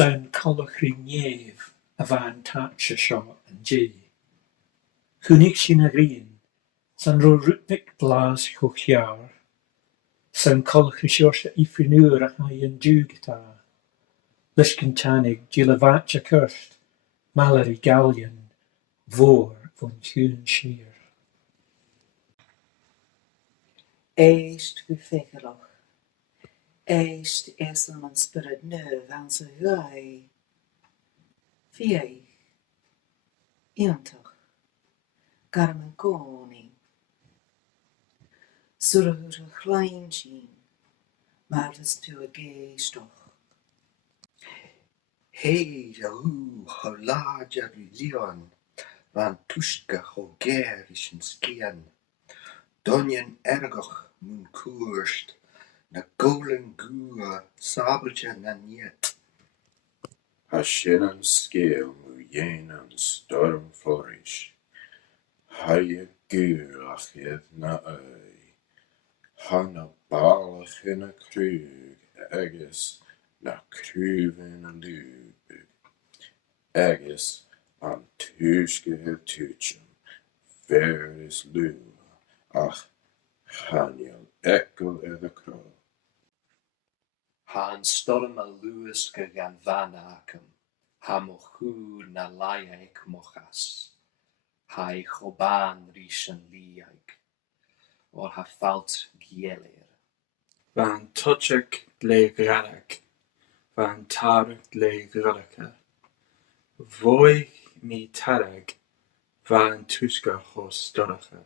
Sa'n colchrí nef a bhain taitse seo an dé. Chúnig sin a ghrian, sa'n ro rútnic blas cho chear, sa'n colchrí seoirse ifrinuair a haon dúgatá, leis cin teannig dí le bhaite curt, Mallory Gallion, mhór von chiún siar. Éist go féicealach. Éist éaslam an spirit nuv an sa gai. Fiai. Iantach. Garm an goni. Surahur a chlein sin. Mardas tu a géistoch. Hei hu holaja Leon van tushka ho gerish en skian. Donjen ergoch mun koerst na golen gua sabeltje na niet. Hashin an scale mu yen an Storm Floris. Haie guach edd na ei. Hanna balach in a krug agus na kruvin a lubig. Agus an tuske tuchem. Ver is lu. Ach, Haniel ekkel edd a kro. Han storm a Lewis gan van akem. Ha mochu na laik mochas. Hai choban rishan liag. Or ha falt gielir. Van tuchek le gradak. Van tarek le gradaka. Voi mi tarag. Van tuska ho storacha.